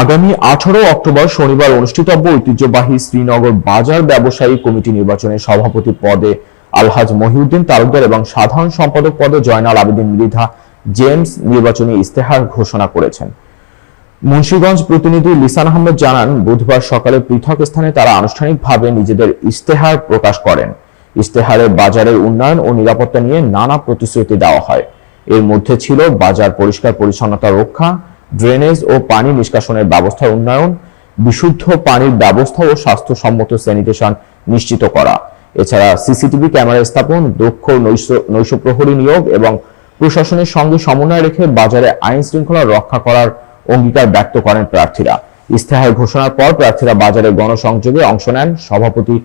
আগামী 18 অক্টোবর শনিবার অনুষ্ঠিতব্য ঐতিহ্যবাহী শ্রীনগর বাজার ব্যবসায়ী কমিটি নির্বাচনে সভাপতি পদে আলহাজ মহিউদ্দিন তালুকদার এবং সাধারণ সম্পাদক পদে জয়নাল আবেদীন মৃধা জেমস নির্বাচনী ইস্তেহার ঘোষণা করেছেন। মুন্সিগঞ্জ প্রতিনিধি লিসান আহমেদ জানান, বুধবার সকালে পৃথক স্থানে তারা আনুষ্ঠানিকভাবে নিজেদের ইস্তেহার প্রকাশ করেন। ইস্তেহারে বাজারের উন্নয়ন ও নিরাপত্তা নিয়ে নানা প্রতিশ্রুতি দেওয়া হয়। এর মধ্যে ছিল বাজার পরিষ্কার পরিচ্ছন্নতা রক্ষা, ড্রেনেজ ও পানি নিষ্কাশনের ব্যবস্থার উন্নয়ন, বিশুদ্ধ পানির ব্যবস্থা ও স্বাস্থ্যসম্মত স্যানিটেশন নিশ্চিত করা। এছাড়া সিসিটিভি ক্যামেরা স্থাপন, দক্ষ নৈশ প্রহরী নিয়োগ এবং প্রশাসনের সঙ্গে সমন্বয় রেখে বাজারে আইন শৃঙ্খলা রক্ষা করার অঙ্গীকার ব্যক্ত করেন প্রার্থীরা। ইস্তেহার ঘোষণার পর প্রার্থীরা বাজারে গণসংযোগে অংশ নেন। সভাপতি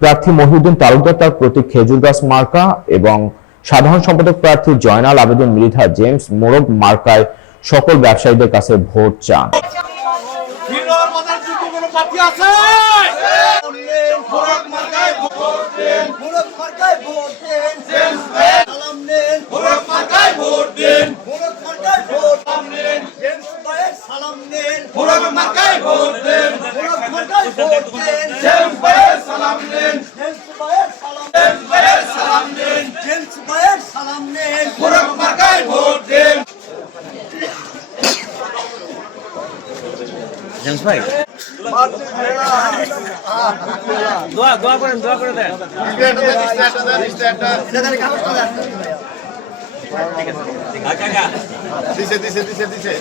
প্রার্থী মহিউদ্দিন তালুকদার তার প্রতীক খেজুর গাছ মার্কা এবং সাধারণ সম্পাদক প্রার্থী জয়নাল আবেদীন মৃধা জেমস মোরগ মার্কায় সকল ব্যবসায়ীদের কাছে ভোট চান। জেমস ভাই দোয়া করে দেন। দিছে